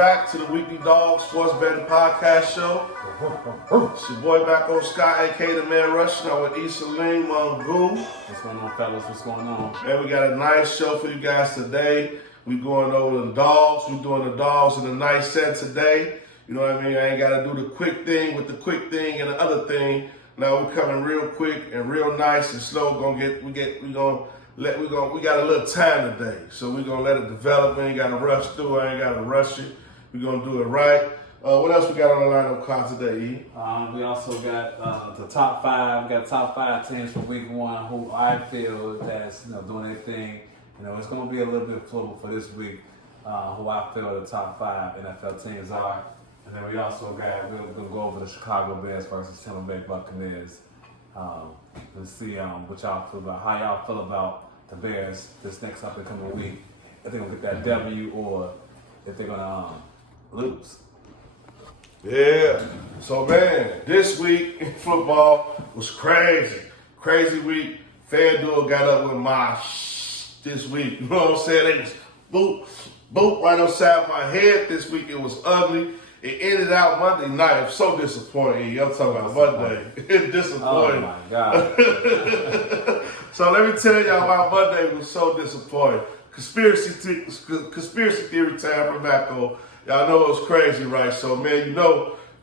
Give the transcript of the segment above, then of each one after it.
back to the Weekly Dog Sports Betting Podcast Show. It's your boy Maco E, aka the Man Rushing. I'm with Issa Ling, Mongoose. What's going on, fellas? What's going on? And we got a nice show for you guys today. We going over the dogs. We're doing the dogs in a nice set today. You know what I mean? I ain't got to do the quick thing with the quick thing and the other thing. Now we're coming real quick and real nice and slow. We got a little time today, so we're gonna let it develop. We ain't gotta rush through. I ain't gotta rush it. We're gonna do it right. What else we got on the lineup card today, E? We also got the top five. We got top five teams for week one who I feel that's doing their thing. It's gonna be a little bit fluid for this week. Who I feel the top five NFL teams are, and then we also got we're gonna go over the Chicago Bears versus Tampa Bay Buccaneers. Let's see what y'all feel about how y'all feel about the Bears this next up and coming week. If they're gonna get that W or if they're gonna lose. Yeah. So man, this week in football was crazy. Crazy week. FanDuel got up with my this week. You know what I'm saying? They just boop right upside my head this week. It was ugly. It ended out Monday night. I'm so disappointed. I'm talking about Monday. It's disappointing. Oh my God. So let me tell y'all why Monday was so disappointing. Conspiracy theory time from Maco. Y'all know it was crazy, right? So man,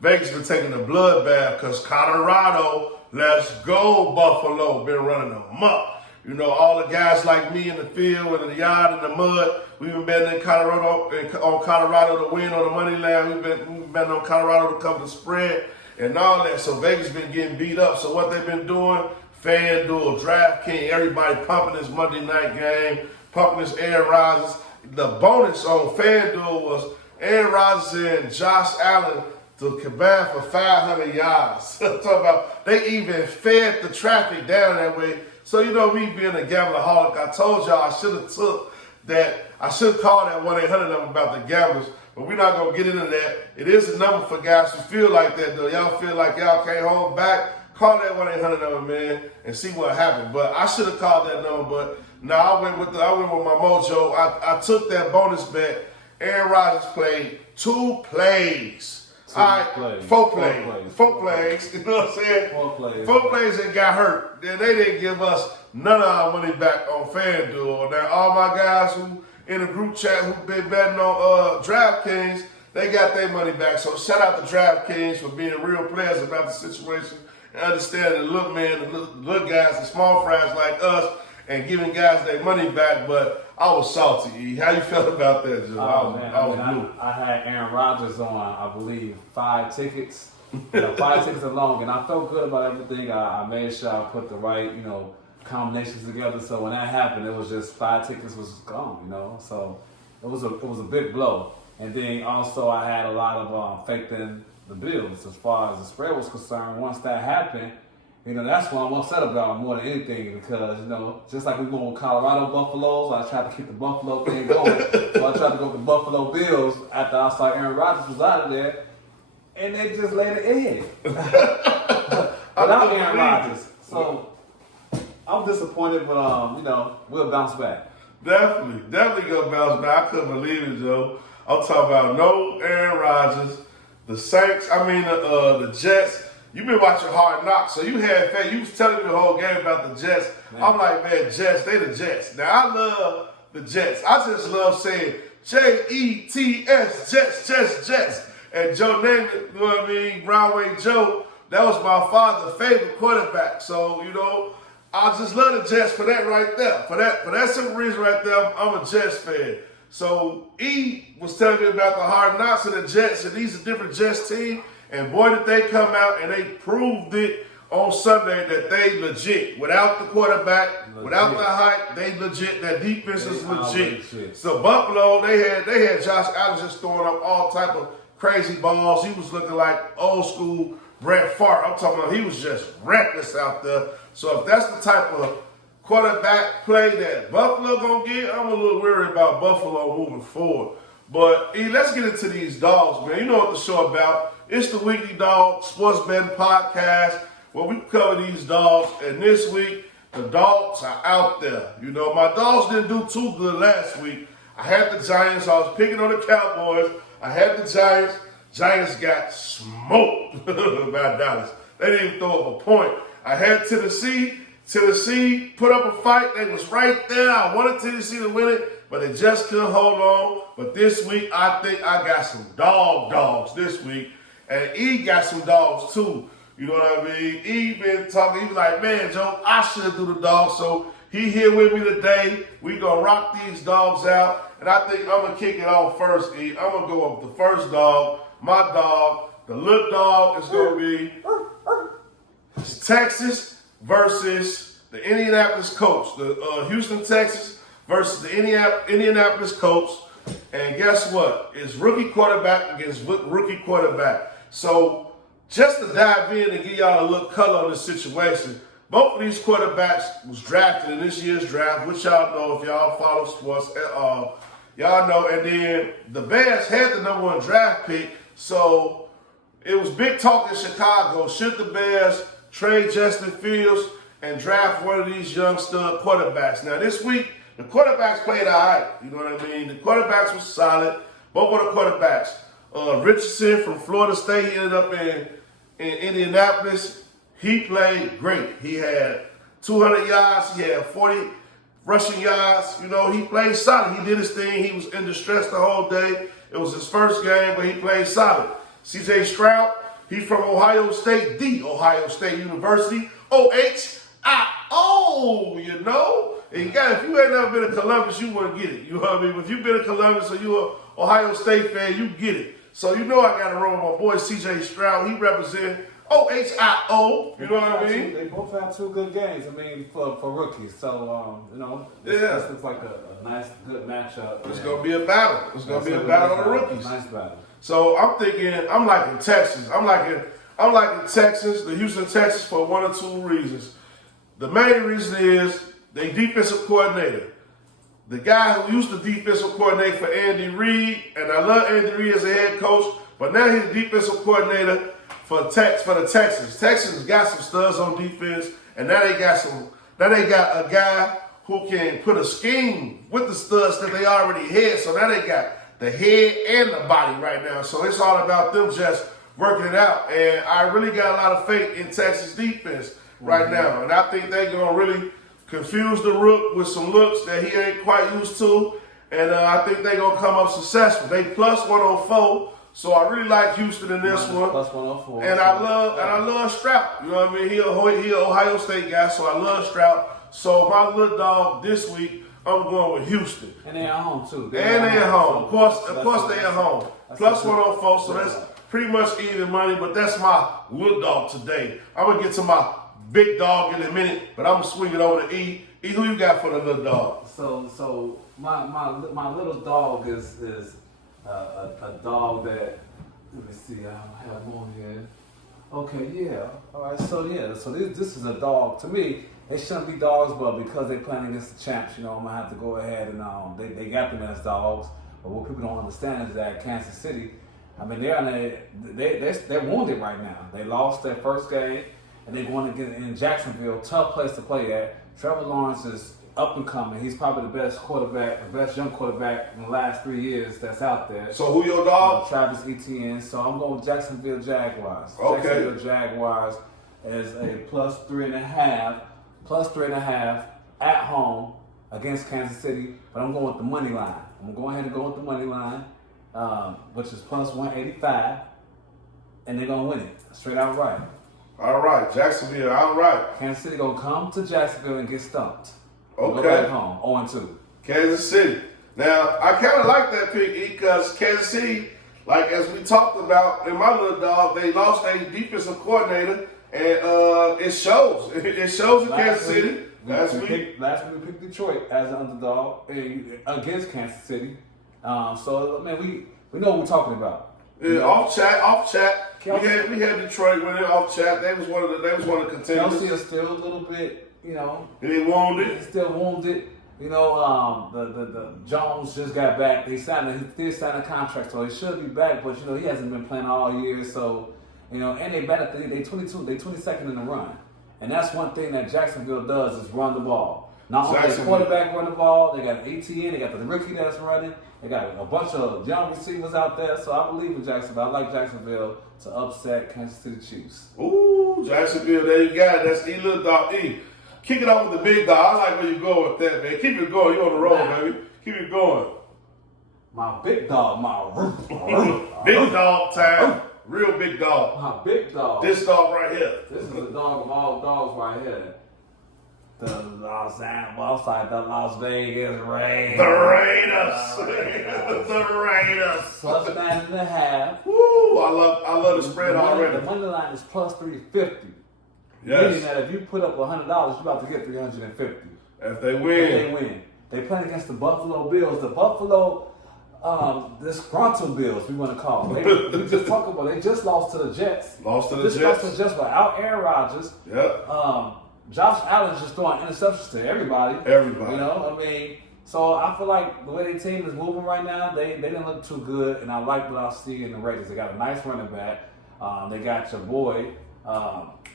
Vegas been taking a bloodbath because Colorado, let's go Buffalo, been running them up. All the guys like me in the field and in the yard in the mud, we've been betting in Colorado on Colorado to win on the money line. We've been betting on Colorado to cover the spread and all that. So Vegas been getting beat up. So what they've been doing, FanDuel, DraftKings, everybody pumping this Monday night game, pumping this Aaron Rodgers. The bonus on FanDuel was Aaron Rodgers and Josh Allen to combine for 500 yards. Talking about they even fed the traffic down that way. So me being a gambleraholic, I told y'all I should have took that. I should call that 1-800 number about the gamblers, but we're not gonna get into that. It is a number for guys who feel like that though. Y'all feel like y'all can't hold back. Call that 1-800 number, man, and see what happened. But I should have called that number, but no, I went with my mojo. I took that bonus bet. Aaron Rodgers played 2 plays. Four plays. You know what I'm saying? 4 plays and got hurt. Then they didn't give us none of our money back on FanDuel. Now all my guys who in the group chat who've been betting on DraftKings, they got their money back. So shout out to DraftKings for being real players about the situation and understanding the little guys, the small fries like us, and giving guys their money back. But I was salty. How you felt about that, Joe? I had Aaron Rodgers on, I believe, 5 tickets. 5 tickets alone, and I felt good about everything. I made sure I put the right, combinations together. So when that happened, it was just 5 tickets was gone, So it was a big blow. And then also I had a lot of faith in the Bills as far as the spread was concerned. Once that happened, that's what I'm upset about more than anything because, just like we go with Colorado Buffaloes, I tried to keep the Buffalo thing going. So I tried to go with the Buffalo Bills after I saw Aaron Rodgers was out of there, and they just laid it in. Without Aaron Rodgers. So I'm disappointed, but, we'll bounce back. Definitely gonna bounce back. I couldn't believe it, Joe. I'm talking about no Aaron Rodgers, the Saints, the Jets. You've been watching Hard Knocks, so you had faith. You was telling me the whole game about the Jets. Man. I'm like, man, Jets, they the Jets. Now, I love the Jets. I just love saying Jets, Jets. And Joe named it, you know what I mean? Brownway Joe, that was my father's favorite quarterback. So, I just love the Jets for that right there. For that simple reason right there, I'm a Jets fan. So, E was telling me about the Hard Knocks of the Jets, and these are different Jets teams. And boy, did they come out and they proved it on Sunday that they legit. Without the quarterback, without the hype, they legit. That defense is legit. So Buffalo, they had Josh Allen just throwing up all type of crazy balls. He was looking like old school Brett Favre. I'm talking about he was just reckless out there. So if that's the type of quarterback play that Buffalo gonna get, I'm a little worried about Buffalo moving forward. But let's get into these dogs, man. You know what the show about. It's the Weekly Dog Sports Betting Podcast where we cover these dogs. And this week, the dogs are out there. My dogs didn't do too good last week. I had the Giants. I was picking on the Cowboys. I had the Giants. Giants got smoked by Dallas. They didn't even throw up a point. I had Tennessee. Tennessee put up a fight. They was right there. I wanted Tennessee to win it, but they just couldn't hold on. But this week, I think I got some dogs this week. And E got some dogs too. You know what I mean? E been talking. He was like, man, Joe, I should have do the dogs. So he here with me today. We gonna rock these dogs out. And I think I'm gonna kick it off first, E. I'm gonna go up the first dog. My dog, the little dog, is gonna be Texas versus the Indianapolis Colts. The Houston Texans versus the Indianapolis Colts. And guess what? It's rookie quarterback against rookie quarterback. So just to dive in and give y'all a little color on the situation, both of these quarterbacks was drafted in this year's draft, which y'all know if y'all follow sports at all. Y'all know. And then the Bears had the number 1 draft pick. So it was big talk in Chicago. Should the Bears trade Justin Fields and draft one of these young stud quarterbacks? Now this week, the quarterbacks played all right. You know what I mean? The quarterbacks were solid. Both of the quarterbacks. Richardson from Florida State, he ended up in Indianapolis. He played great. He had 200 yards. He had 40 rushing yards. You know, he played solid. He did his thing. He was in distress the whole day. It was his first game, but he played solid. C.J. Stroud, he from Ohio State, the Ohio State University. O-H-I-O, you know? And you got, if you ain't never been to Columbus, you wouldn't get it. You know what I mean? If you've been to Columbus or you're an Ohio State fan, you get it. So you know I got to roll with my boy C.J. Stroud. He represents O-H-I-O. You know what I mean? They both had 2 good games. I mean, for rookies. So you know, this looks like a nice, good matchup. It's gonna be a battle. It's gonna be a battle of the rookies. Nice battle. So I'm thinking, I'm liking Texas. I'm liking Texas, the Houston Texans, for 1 or 2 reasons. The main reason is they defensive coordinator. The guy who used to defensive coordinate for Andy Reid, and I love Andy Reid as a head coach, but now he's the defensive coordinator for the Texans. Texans got some studs on defense, and now they got a guy who can put a scheme with the studs that they already had. So now they got the head and the body right now. So it's all about them just working it out. And I really got a lot of faith in Texas defense right now. And I think they're going to really confuse the Rook with some looks that he ain't quite used to. And I think they're going to come up successful. They plus 104. So I really like Houston in this one. Plus 104. And I love Stroud. You know what I mean? He an Ohio State guy, so I love Stroud. So my little dog this week, I'm going with Houston. And they're at home too. They're at home. Of course they're at home. Plus 104, so that's pretty much even money, but that's my little dog today. I'm going to get to my big dog in a minute, but I'm going to swing it over to E. E, who you got for the little dog? So my little dog is a dog that, let me see, I have him on here. Okay, yeah. All right, so this is a dog. To me, they shouldn't be dogs, but because they're playing against the champs, you know, I'm going to have to go ahead and they got them as dogs. But what people don't understand is that Kansas City, I mean, they're wounded right now. They lost their first game, and they're going to get in Jacksonville, tough place to play at. Trevor Lawrence is up and coming. He's probably the best quarterback, the best young quarterback in the last 3 years that's out there. So who your dog? Travis Etienne. So I'm going with Jacksonville Jaguars. Okay. Jacksonville Jaguars is a plus 3.5 at home against Kansas City. But I'm going with the money line. I'm going to go ahead and go with the money line, which is plus 185. And they're going to win it. Straight out right. All right. Jacksonville. All right. Kansas City going to come to Jacksonville and get stumped. Okay. Go back home, 0-2. Kansas City. Now, I kind of like that pick because Kansas City, like as we talked about in my little dog, they lost a defensive coordinator, and it shows. It shows in Kansas City. Last week we picked Detroit as an underdog against Kansas City. So, man, we know what we're talking about. Yeah, off chat. We had Detroit winning off chat. They was one of the contenders. Chelsea is still a little bit. You know, he wounded. He's still wounded. You know, the Jones just got back. He did sign a contract, so he should be back. But you know, he hasn't been playing all year. So you know, and they 22. They 22nd in the run, and that's one thing that Jacksonville does is run the ball. Not only the Jacksonville. quarterback run the ball, they got ATN, they got the rookie that's running, they got a bunch of young receivers out there. So I believe in Jacksonville. I like Jacksonville to upset Kansas City Chiefs. Ooh, Jacksonville, there you got it. That's E little dog E. Kick it off with the big dog. I like where you go with that, man. Keep it going. You on the road, baby. Keep it going. My big dog, Big dog time. Real big dog. my big dog. This dog right here. This is the dog of all dogs right here. The Las Vegas Raiders. The Raiders. The Raiders. Plus 9.5. Woo, I love the spread already. The money line is plus 350. Yes. Meaning that if you put up $100, you're about to get 350. If they If win. they win. They playing against the Buffalo Bills. The Buffalo disgruntled Bills, we want to call them. We just talk about they just lost to the Jets. Lost to the Lost Jets. to the Jets without Aaron Rodgers. Yep. Josh Allen's just throwing interceptions to everybody. Everybody. You know, I mean, so I feel like the way their team is moving right now, they didn't look too good, and I like what I see in the Raiders. They got a nice running back. They got your boy,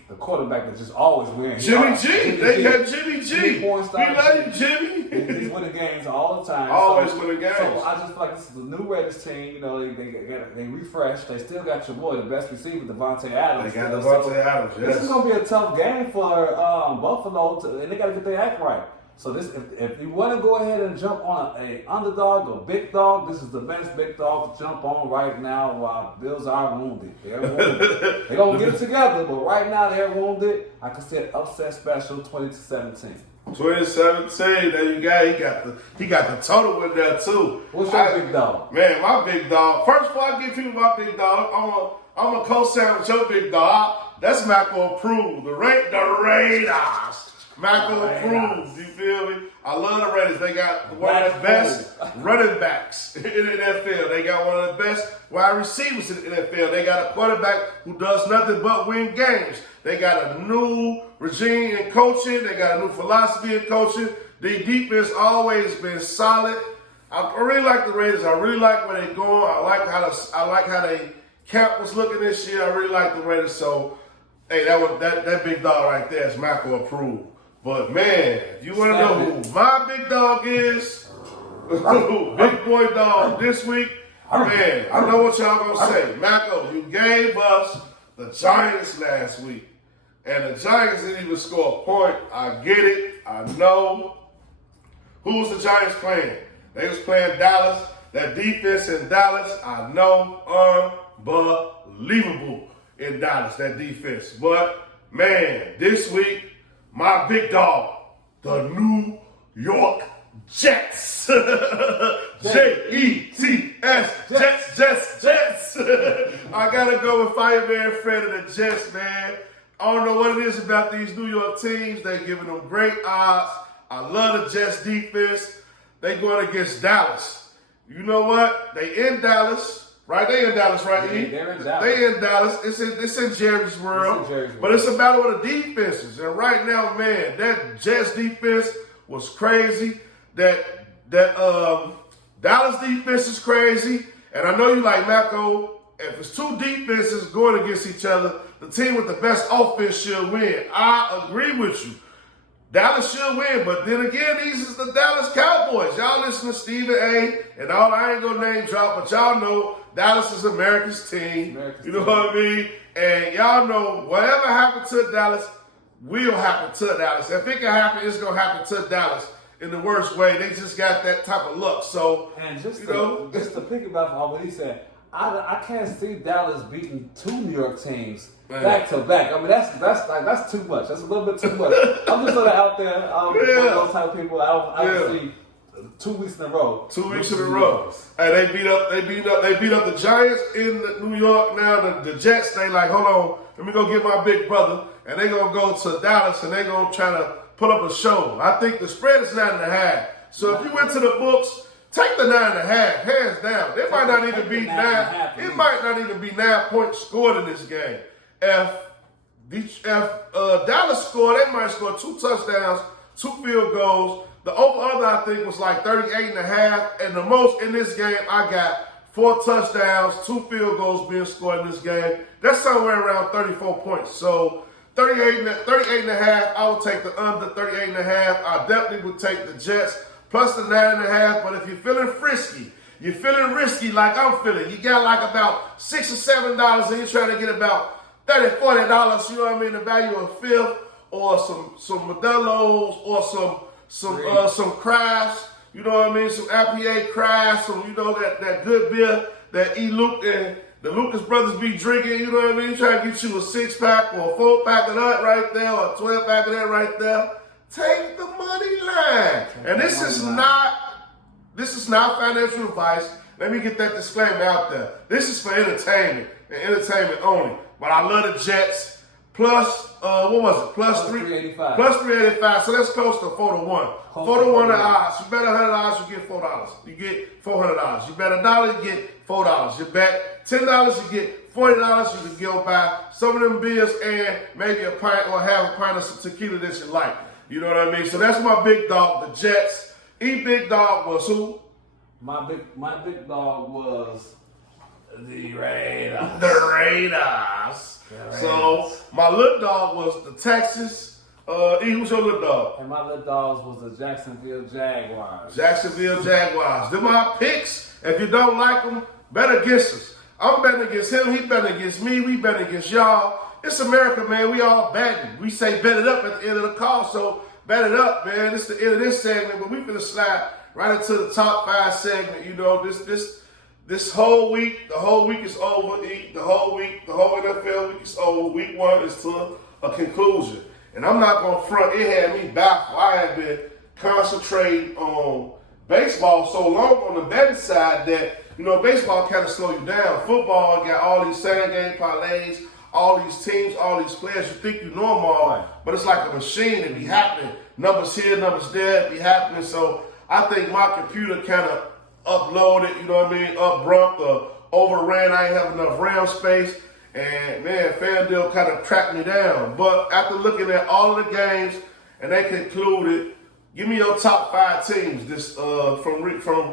the quarterback that just always wins. Jimmy G. They got Jimmy G. We Porn star love you, Jimmy. He's winning games all the time. Always winning games. So I just feel like this is the new Raiders team. You know, they refreshed. They still got your boy, the best receiver, Devontae Adams. They got still. Devontae Adams, yes. This is gonna be a tough game for Buffalo, and they got to get their act right. So this, if you want to go ahead and jump on a underdog or big dog, this is the best big dog to jump on right now while Bills are wounded. They're wounded. They're gonna get it together, but right now they're wounded. I can see an upset special, 20-17. 2017, there you go. He got the total in there too. What's your big dog? Man, my big dog. First of all, I give people my big dog. I'm a co-sign with your big dog. That's Maco approved. The Raiders. Maco approved. You feel me? I love the Raiders. They got one of the best running backs in the NFL. They got one of the best wide receivers in the NFL. They got a quarterback who does nothing but win games. They got a new regime in coaching. They got a new philosophy in coaching. The defense always been solid. I really like the Raiders. I really like where they're going. I like how they camp was looking this year. I really like the Raiders. So, hey, that big dog right there is Maco approved. But man, you want to know who my big dog is? Big boy dog this week. Man, I know what y'all gonna say. Maco, you gave us the Giants last week. And the Giants didn't even score a point. I get it. I know. Who was the Giants playing? They was playing Dallas. That defense in Dallas, I know, unbelievable in Dallas, that defense. But, man, this week, my big dog, the New York Jets. Jets. Jets. I got to go with Fireman Fred of the Jets, man. I don't know what it is about these New York teams. They're giving them great odds. I love the Jets defense. They going against Dallas. You know what? They in Dallas, right? They in Dallas, right? Yeah, they're in Dallas. They in Dallas. It's in Jerry's world. But it's a battle of the defenses. And right now, man, that Jets defense was crazy. That Dallas defense is crazy. And I know you like Maco. If it's two defenses going against each other, the team with the best offense should win. I agree with you. Dallas should win, but then again, these is the Dallas Cowboys. Y'all listen to Stephen A. and all. I ain't gonna name drop, but y'all know Dallas is America's team. You know what I mean? And y'all know whatever happened to Dallas will happen to Dallas. If it can happen, it's gonna happen to Dallas in the worst way. They just got that type of luck. So, and just to piggyback on what he said, I can't see Dallas beating two New York teams back to back. I mean, that's too much. That's a little bit too much. I'm just sort of out there. One of those type of people. I don't see 2 weeks in a row. 2 weeks in a row. And they beat up the Giants in New York. Now the Jets, they like, hold on, let me go get my big brother. And they gonna go to Dallas and they gonna try to put up a show. I think the spread is 9.5. So if you went to the books, take the 9.5, hands down. It might not even be 9. It might not even be 9 points scored in this game. If Dallas scored, they might score 2 touchdowns, 2 field goals. The over-under, I think, was like 38.5. And the most in this game, I got 4 touchdowns, 2 field goals being scored in this game. That's somewhere around 34 points. So 38 and a half. I would take the under 38 and a half. I definitely would take the Jets plus the 9 and a half. But if you're feeling frisky, you're feeling risky like I'm feeling, you got like about $6 or $7 and you're trying to get about $30, $40, you know what I mean, the value of a fifth, or some Modelo's, or some crafts, you know what I mean, some IPA crafts, some, you know, that good beer that Luke and the Lucas brothers be drinking, you know what I mean, trying to get you a 6-pack or a 4-pack of that right there, or a 12-pack of that right there. Take the money line. And this is not financial advice. Let me get that disclaimer out there. This is for entertainment and entertainment only. But I love the Jets. Plus, what was it? Plus 385. Plus 385. So that's close to 4-1. 4-1 odds. You bet $100, you get $4. You get $400. You bet $1, you get $4. You bet $10, you get $40. You can go buy some of them beers and maybe a pint or half a pint of some tequila that you like. You know what I mean? So that's my big dog, the Jets. Big dog was who? My big dog was the Raiders. The Raiders. So my little dog was the Texans. Who's your little dog? And my little dogs was the Jacksonville Jaguars. Jacksonville Jaguars. Them my picks. If you don't like them, bet against us. I'm betting against him. He betting against me. We betting against y'all. It's America, man. We all betting. We say bet it up at the end of the call. So bet it up, man. It's the end of this segment, but we finna slide right into the top 5 segment. You know, this whole week, the whole week is over. The whole NFL week is over. Week 1 is to a conclusion. And I'm not going to front. It had me baffled. I had been concentrating on baseball so long on the betting side that, you know, baseball kind of slow you down. Football got all these same game parlays, all these teams, all these players. You think you know them all, right, but it's like a machine. It be happening. Numbers here, numbers there, it be happening. So I think my computer kind of uploaded, you know what I mean, up-brumped or overran. I ain't have enough RAM space. And, man, FanDuel kind of tracked me down. But after looking at all of the games, and they concluded, give me your top 5 teams this from week 1.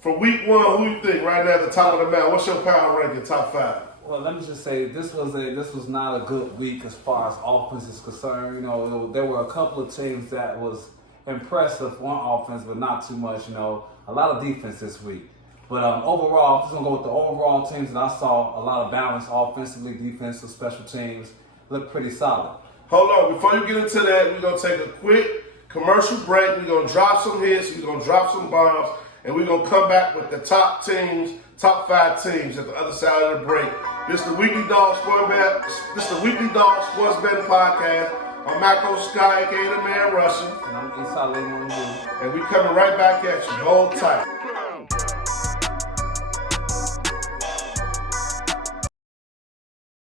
Who you think right now at the top of the mountain? What's your power ranking, top 5? Well, let me just say this was not a good week as far as offense is concerned. You know, there were a couple of teams that was impressive on offense, but not too much. You know, a lot of defense this week. But overall, I'm just gonna go with the overall teams, and I saw a lot of balance offensively, defensive, special teams look pretty solid. Hold on, before you get into that, we're gonna take a quick commercial break. We're gonna drop some hits, we're gonna drop some bombs, and we're gonna come back with the top 5 teams at the other side of the break. This is the Weekly Dog Sports Betting Podcast. I'm Maco Sky, aka the Man Russian. And I'm Eastside Lady on the Move. And we coming right back at you. Hold tight.